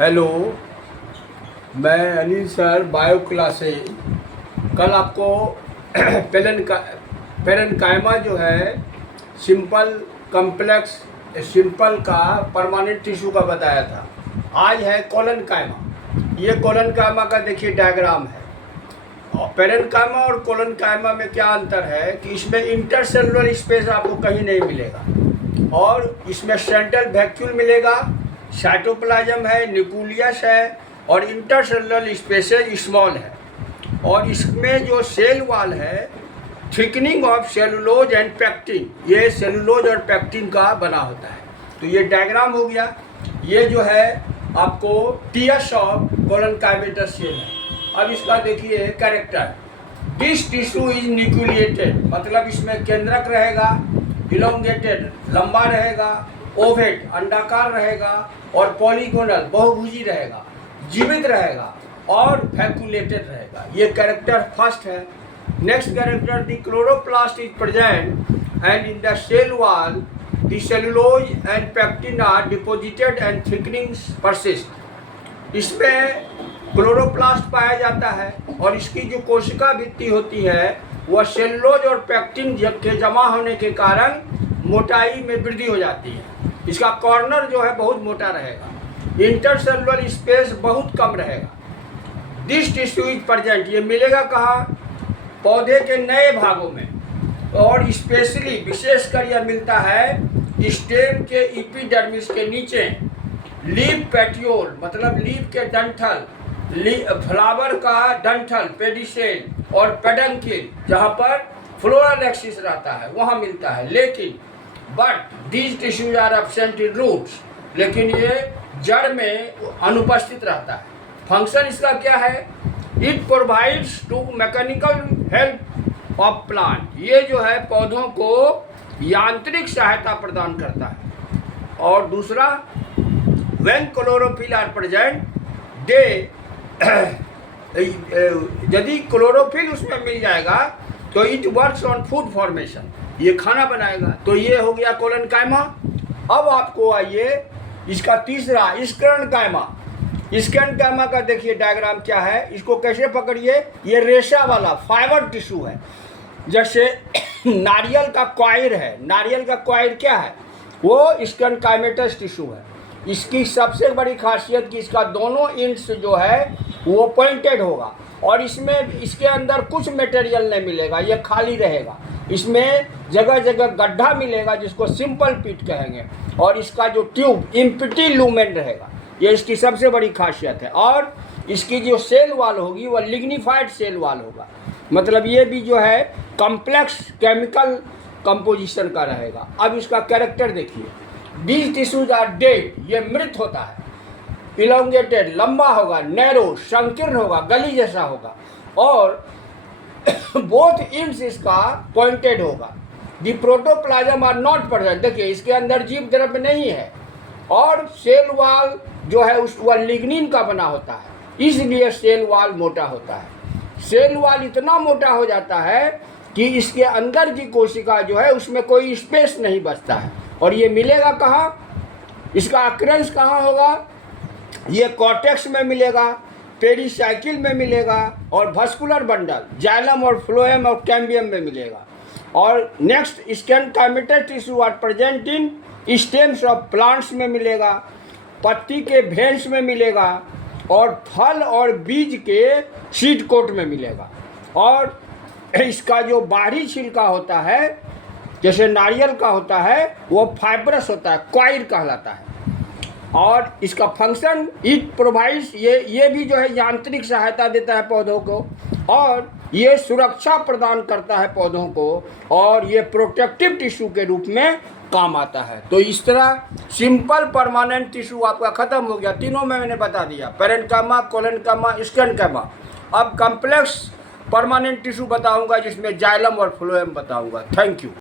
Hello, मैं Anil sir bio class से कल आपको पेरेन्काइमा जो है सिंपल कम्प्लेक्स सिंपल का परमानेंट टिश्यू का बताया था। आज है कोलेनकाइमा। ये कोलेनकाइमा का देखिए डायग्राम है। और पेरेन्काइमा और कोलेनकाइमा में क्या अंतर है कि इसमें इंटरसेलुलर स्पेस आपको कहीं नहीं मिलेगा और इसमें सेंट्रल वैक्यूल मिलेगा, साइटोप्लाज्म है, न्यूक्लियस है और इंटरसेलुलर स्पेसेज स्मॉल है। और इसमें जो सेल वॉल है thickening of cellulose and pectin, ये सेलुलोज और पेक्टिन का बना होता है। तो ये डायग्राम हो गया। ये जो है आपको टीएस ऑफ कोलेनकाइमेटस सेल है। अब इसका देखिए character. This tissue is nucleated, मतलब इसमें केंद्रक रहेगा, इलोंगेटेड लंबा रहेगा, ओवेट अंडाकार रहेगा और पॉलीगोनल बहुभुजी रहेगा, जीवित रहेगा और वैक्यूलेटेड रहेगा। ये कैरेक्टर फर्स्ट है। Next character, the chloroplast is present and in the cell wall the cellulose and pectin are deposited and thickening persist. इसमें क्लोरोप्लास्ट पाया जाता है और इसकी जो कोशिका भित्ति होती है वह सेलुलोज और पेक्टिन के जमा होने के कारण मोटाई में वृद्धि हो जाती है। इसका कॉर्नर जो है बहुत मोटा रहेगा, इंटरसेलुलर स्पेस बहुत कम रहेगा। दिस टिश्यू इज प्रेजेंट, ये मिलेगा कहाँ? पौधे के नए भागों में और स्पेशली विशेषकर यह मिलता है स्टेम के एपिडर्मिस के नीचे, लीफ पेटियोल मतलब लीफ के डंठल, फ्लावर का डंठल पेडिसेल और पेडंकिल जहाँ पर फ्लोरल एक्सिस रहता है वहाँ मिलता है। लेकिन but these tissues are absent in roots, लेकिन ये जड़ में अनुपस्थित रहता है। फंक्शन इसका क्या है? It provides to mechanical help of plant, ये जो है पौधों को यांत्रिक सहायता प्रदान करता है। और दूसरा, व्हेन क्लोरोफिल आर प्रेजेंट दे यदि क्लोरोफिल उसमें मिल जाएगा तो it works on food formation, ये खाना बनाएगा। तो ये हो गया कोलेनकाइमा। अब आपको आइए इसका तीसरा स्कर्नकाइमा। स्कर्नकाइमा का देखिए डायग्राम क्या है, इसको कैसे पकड़िए। ये रेशा वाला फाइबर टिश्यू है, जैसे नारियल का कॉइल है। नारियल का कॉइल क्या है? वो स्कर्नकाइमेटस टिश्यू है। इसकी सबसे बड़ी खासियत कि इसका दोनों एंड्स जो है वो पॉइंटेड होगा और इसमें इसके अंदर कुछ मटेरियल नहीं मिलेगा, ये खाली रहेगा। इसमें जगह जगह गड्ढा मिलेगा जिसको सिंपल पिट कहेंगे और इसका जो ट्यूब इम्पिटी लूमेन रहेगा, ये इसकी सबसे बड़ी खासियत है। और इसकी जो सेल वॉल होगी वह लिग्निफाइड सेल वॉल होगा, मतलब ये भी जो है कॉम्प्लेक्स केमिकल कंपोजिशन का रहेगा। अब इसका कैरेक्टर देखिए। दीज टिश्यूज आर डेड, ये मृत होता है। इलोंगेटेड लंबा होगा, नैरो संकीर्ण होगा, गली जैसा होगा और बोथ एंड्स इसका पॉइंटेड होगा। दी प्रोटोप्लाज्म आर नॉट प्रेजेंट, देखिए इसके अंदर जीव द्रव्य नहीं है और सेल वॉल जो है उस वह लिग्निन का बना होता है, इसलिए सेल वॉल मोटा होता है। सेल वॉल इतना मोटा हो जाता है कि इसके अंदर की कोशिका जो है उसमें कोई स्पेस नहीं बचता है। और ये मिलेगा कहाँ? इसका अक्रेंस कहाँ होगा? ये कॉर्टेक्स में मिलेगा, पेरिसाइकिल में मिलेगा और भस्कुलर बंडल जाइलम और फ्लोएम और कैम्बियम में मिलेगा। और next sclerenchymatous tissue are present in stems of plants में मिलेगा, पत्ती के भेंस में मिलेगा और फल और बीज के सीड कोट में मिलेगा। और इसका जो बाहरी छिलका होता है जैसे नारियल का होता है वो फाइब्रस होता है, कॉइल कहलाता है। और इसका फंक्शन इट प्रोवाइड्स, ये भी जो है यांत्रिक सहायता देता है पौधों को और ये सुरक्षा प्रदान करता है पौधों को और ये प्रोटेक्टिव टिश्यू के रूप में काम आता है। तो इस तरह सिंपल परमानेंट टिश्यू आपका खत्म हो गया। तीनों में मैंने बता दिया, पेरेन्काइमा, कोलेनकाइमा, स्कर्नकाइमा। अब कॉम्प्लेक्स परमानेंट टिश्यू बताऊंगा जिसमें जाइलम और फ्लोएम बताऊंगा। Thank you.